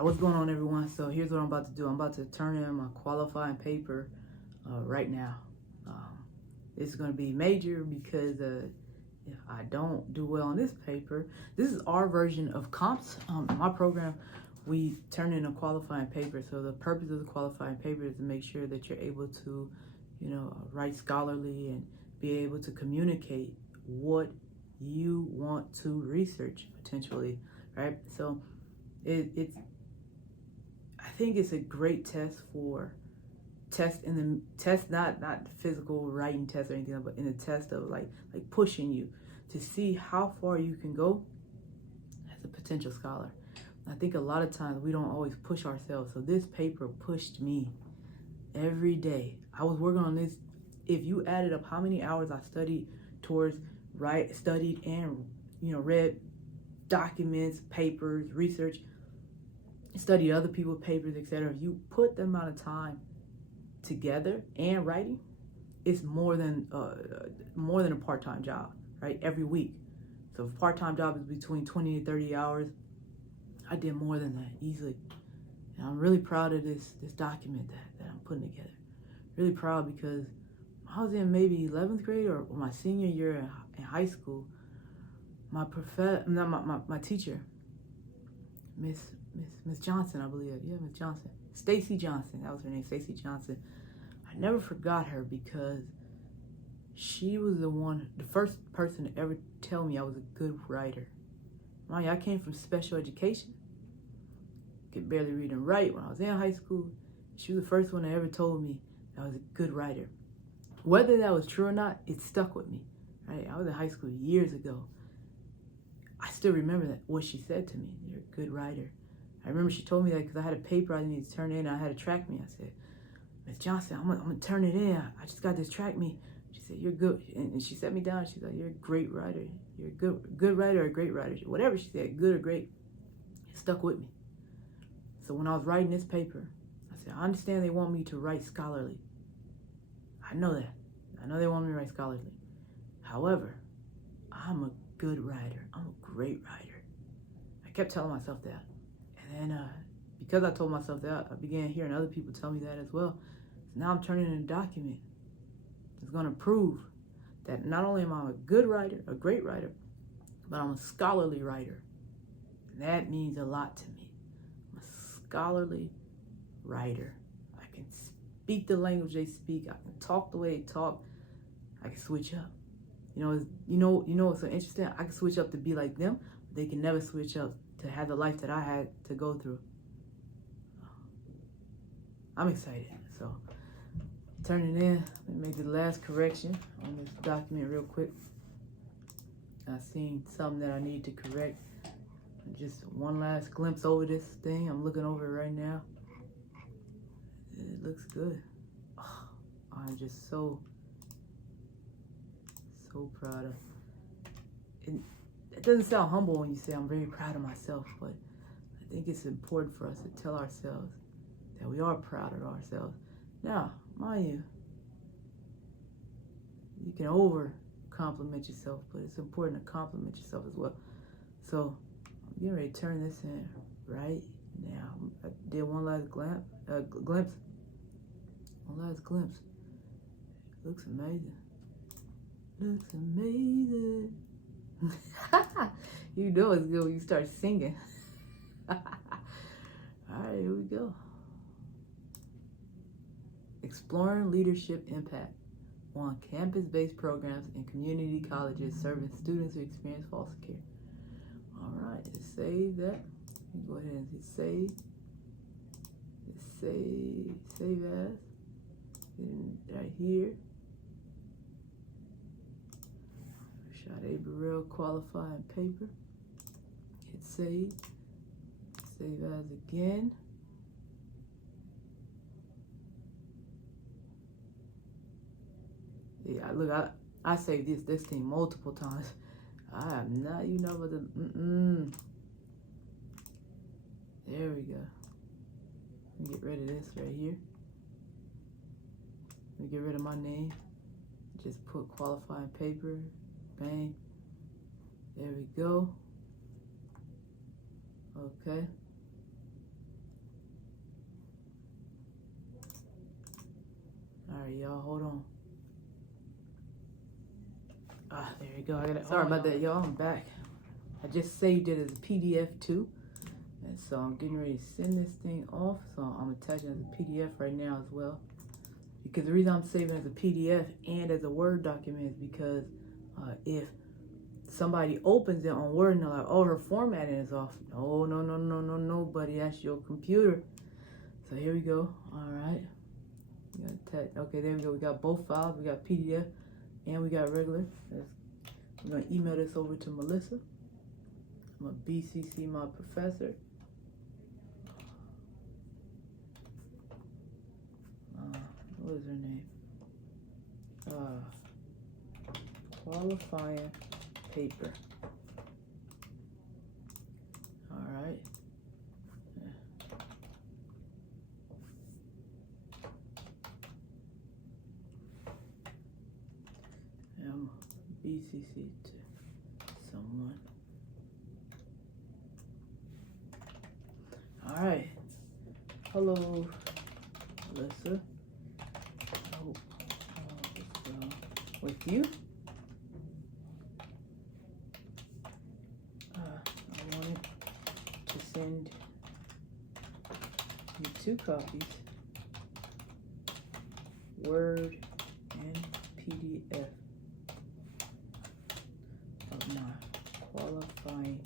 Alright, what's going on, everyone? So here's what I'm about to do. I'm about to turn in my qualifying paper right now. This is going to be major because if I don't do well on this paper, this is our version of comps. In my program, we turn in a qualifying paper. So the purpose of the qualifying paper is to make sure that you're able to, write scholarly and be able to communicate what you want to research potentially, right? So I think it's a great test for not physical writing test or anything, but in a test of like pushing you to see how far you can go as a potential scholar. I think a lot of times we don't always push ourselves. So this paper pushed me every day. I was working on this. If you added up how many hours I studied studied and read documents, papers, research, studied other people's papers, etc. If you put the amount of time together and writing, it's more than a part-time job, right? Every week. So if part-time job is between 20 to 30 hours, I did more than that easily. And I'm really proud of this document that I'm putting together. Really proud because I was in maybe 11th grade or my senior year in high school. My teacher, Miss Johnson, I believe. Yeah, Miss Johnson. Stacy Johnson. That was her name, Stacy Johnson. I never forgot her because she was the first person to ever tell me I was a good writer. Mind you, I came from special education. Could barely read and write when I was in high school. She was the first one that ever told me I was a good writer. Whether that was true or not, it stuck with me. Right? I was in high school years ago. I still remember what she said to me. You're a good writer. I remember she told me that because I had a paper I needed to turn in and I had to track me. I said, Miss Johnson, I'm gonna turn it in. I just got this track me. She said, you're good. And she set me down. She's like, you're a great writer. You're a good writer or a great writer. Whatever she said, good or great, it stuck with me. So when I was writing this paper, I said, I understand they want me to write scholarly. I know that. I know they want me to write scholarly. However, I'm a good writer. I'm a great writer. I kept telling myself that. And then because I told myself that, I began hearing other people tell me that as well. So now I'm turning in a document that's going to prove that not only am I a good writer, a great writer, but I'm a scholarly writer. And that means a lot to me. I'm a scholarly writer. I can speak the language they speak. I can talk the way they talk. I can switch up. What's so interesting? I can switch up to be like them. But they can never switch up to have the life that I had to go through. I'm excited. So, turning in. Let me make the last correction on this document real quick. I seen something that I need to correct. Just one last glimpse over this thing. I'm looking over it right now. It looks good. Oh, I'm just so proud of it. It doesn't sound humble when you say I'm very proud of myself, but I think it's important for us to tell ourselves that we are proud of ourselves. Now, mind you, you can over compliment yourself, but it's important to compliment yourself as well. So I'm getting ready to turn this in right now. I did one last glimpse. One last glimpse. Looks amazing. Looks amazing. You know it's good when you start singing. All right, here we go. Exploring leadership impact on campus-based programs in community colleges serving students who experience foster care. All right, just save that. Go ahead and hit save. Save as. And right here. Sade Burrell qualifying paper. Hit save. Save as again. Yeah, look, I saved this thing multiple times. I am not, but there we go. Let me get rid of this right here. Let me get rid of my name. Just put qualifying paper. Bang. There we go. Okay. Alright, y'all, hold on. There you go. Sorry about that, y'all. I'm back. I just saved it as a PDF too. And so I'm getting ready to send this thing off. So I'm attaching it as a PDF right now as well. Because the reason I'm saving it as a PDF and as a Word document is because if somebody opens it on Word and they're like, oh, her formatting is off. No, buddy, that's your computer. So here we go. All right. Okay, there we go. We got both files. We got PDF and we got regular. I'm going to email this over to Melissa. I'm going to BCC my professor. What is her name? Qualifying paper. All right. BCC to someone. All right. Hello, Melissa. I hope it's well with you. I wanted to send you 2 copies, Word and PDF. My qualifying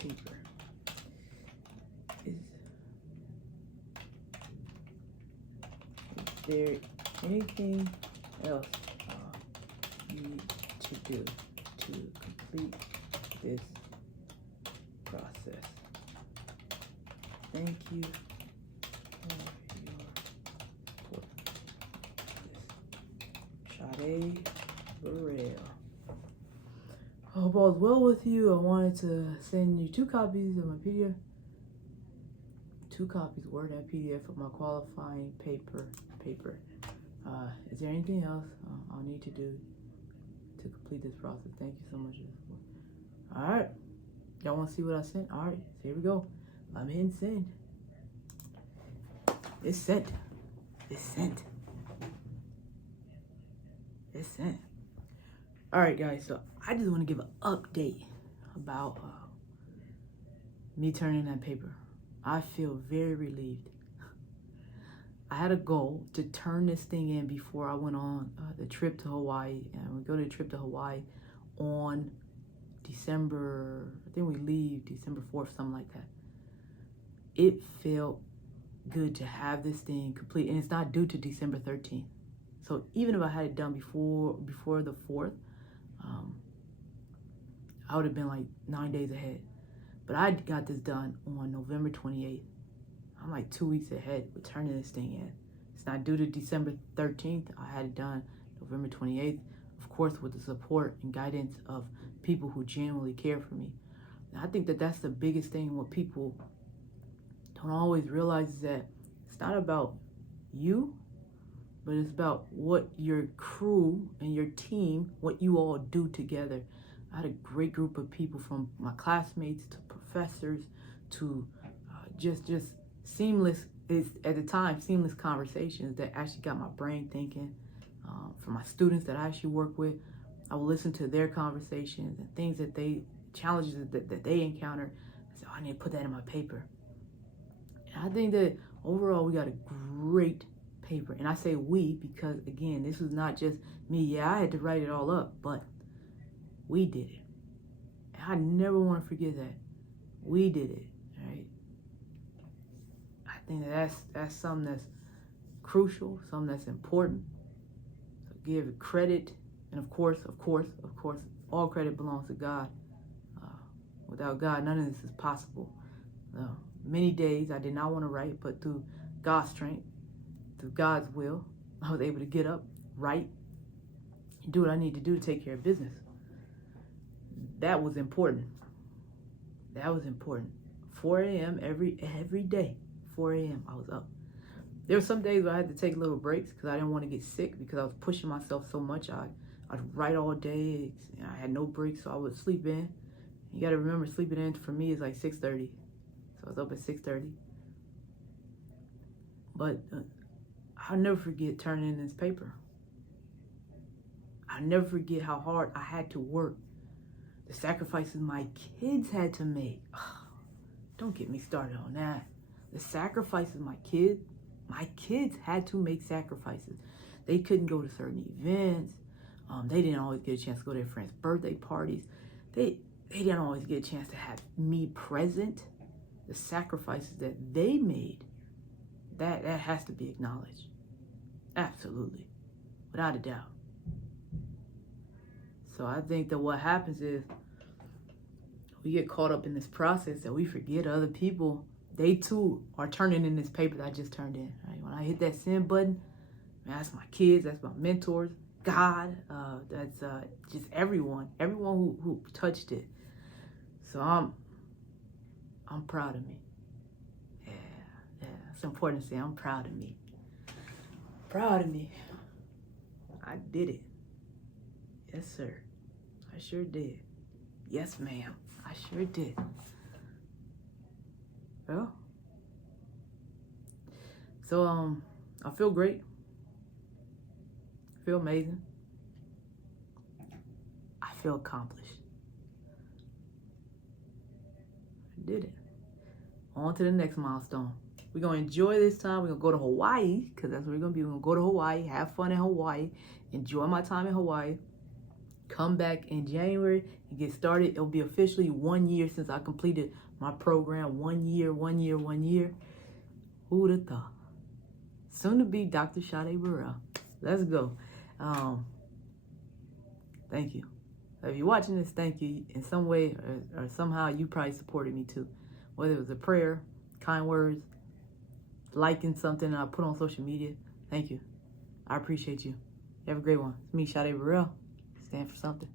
paper. Is there anything else you need to do to complete this process? Thank you for your support. Sade, Burrell. I hope all's well with you. I wanted to send you 2 copies of my PDF. 2 copies, Word and PDF of my qualifying paper. Is there anything else I'll need to do to complete this process? Thank you so much. All right. Y'all want to see what I sent? All right. So here we go. I'm hitting send. It's sent. It's sent. It's sent. All right, guys. So I just want to give an update about me turning in that paper. I feel very relieved. I had a goal to turn this thing in before I went on the trip to Hawaii. And we go to the trip to Hawaii on December, I think we leave December 4th, something like that. It felt good to have this thing complete. And it's not due to December 13th. So even if I had it done before the 4th, I would have been like 9 days ahead. But I got this done on November 28th. I'm like 2 weeks ahead with turning this thing in. It's not due to December 13th. I had it done November 28th, of course, with the support and guidance of people who genuinely care for me. And I think that that's the biggest thing. What people don't always realize is that it's not about you, but it's about what your crew and your team, what you all do together. I had a great group of people, from my classmates to professors to just seamless, at the time, seamless conversations that actually got my brain thinking. For my students that I actually work with, I will listen to their conversations and things that challenges that they encounter. I said, I need to put that in my paper. And I think that overall we got a great paper. And I say we because, again, this was not just me. Yeah, I had to write it all up, but we did it. And I never want to forget that. We did it, right? I think that's something that's crucial, something that's important. So give credit, and of course, all credit belongs to God. Without God, none of this is possible. Many days I did not want to write, but through God's strength, through God's will, I was able to get up, write, and do what I need to do to take care of business. That was important. That was important. 4 a.m. every day. 4 a.m. I was up. There were some days where I had to take little breaks because I didn't want to get sick, because I was pushing myself so much. I'd write all day. And I had no breaks, so I would sleep in. You got to remember, sleeping in for me is like 6:30. So I was up at 6:30. But I'll never forget turning in this paper. I'll never forget how hard I had to work. The sacrifices my kids had to make. Don't get me started on that. The sacrifices my kids had to make sacrifices. They couldn't go to certain events. They didn't always get a chance to go to their friends' birthday parties. They didn't always get a chance to have me present. The sacrifices that they made, that has to be acknowledged. Absolutely. Without a doubt. So I think that what happens is we get caught up in this process that we forget other people. They too are turning in this paper that I just turned in. Right? When I hit that send button, man, that's my kids, that's my mentors, God, that's just everyone who touched it. So I'm proud of me. Yeah, it's important to say I'm proud of me. Proud of me. I did it. Yes, sir. I sure did. Yes, ma'am. I sure did. Well, so I feel great. I feel amazing. I feel accomplished. I did it. On to the next milestone. We're going to enjoy this time. We're going to go to Hawaii, because that's where we're going to be. We're going to go to Hawaii, have fun in Hawaii, enjoy my time in Hawaii, come back in January and get started. It'll be officially 1 year since I completed my program. 1 year. Who would have thought? Soon to be Dr. Sade Burrell. Let's go. Thank you. If you're watching this, thank you. In some way or somehow, you probably supported me too. Whether it was a prayer, kind words, liking something I put on social media. Thank you. I appreciate you. You have a great one. It's me, Sade Burrell. Stand for something.